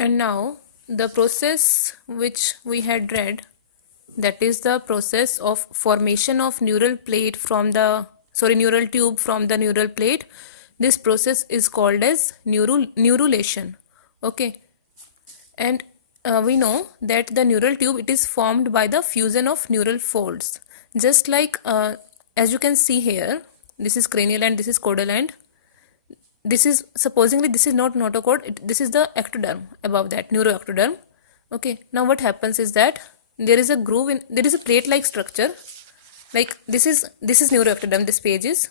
And now the process which we had read, that is the process of formation of neural plate from the neural tube from the neural plate. This process is called as neurulation. Okay, and we know that the neural tube, it is formed by the fusion of neural folds, just like as you can see here, this is cranial and this is caudal, and this is supposingly this is not notochord, this is the ectoderm above that, neuroectoderm. Okay, now what happens is that there is a groove in, there is a plate like structure, like this is neuroectoderm, this page is.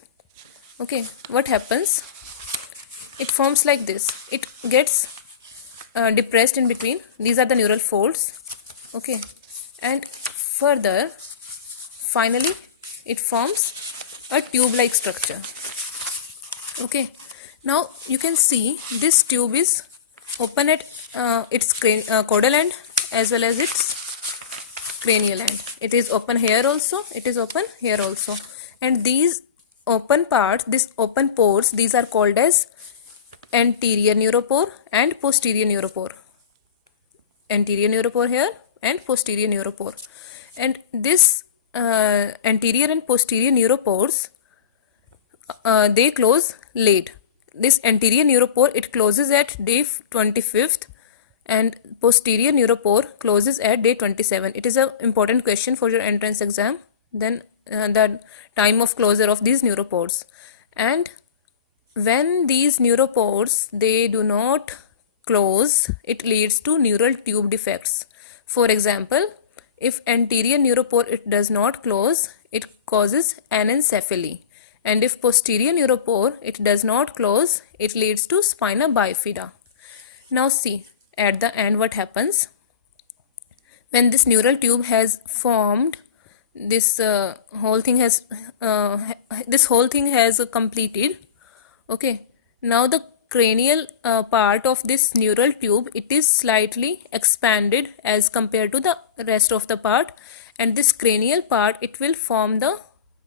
Okay, what happens, it forms like this, it gets depressed in between, these are the neural folds. Okay, and further finally it forms a tube like structure. Okay, now you can see this tube is open at its caudal end as well as its cranial end. It is open here also, it is open here also, and these open parts, these open pores, these are called as anterior neuropore and posterior neuropore. Anterior neuropore here and posterior neuropore, and this anterior and posterior neuropores, they close late. This anterior neuropore, it closes at day 25th, and posterior neuropore closes at day 27. It is an important question for your entrance exam. Then the time of closure of these neuropores, and when these neuropores, they do not close, it leads to neural tube defects. For example, if anterior neuropore, it does not close, it causes anencephaly, and if posterior neuropore, it does not close, it leads to spina bifida. Now see at the end what happens when this neural tube has formed. This whole thing has completed. Okay, now the cranial part of this neural tube, it is slightly expanded as compared to the rest of the part, and this cranial part, it will form the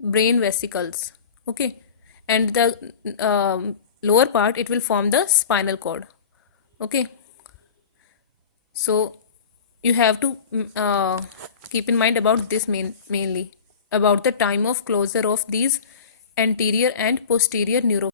brain vesicles. Okay, and the lower part, it will form the spinal cord. Okay, so you have to keep in mind about this mainly about the time of closure of these anterior and posterior neuropores.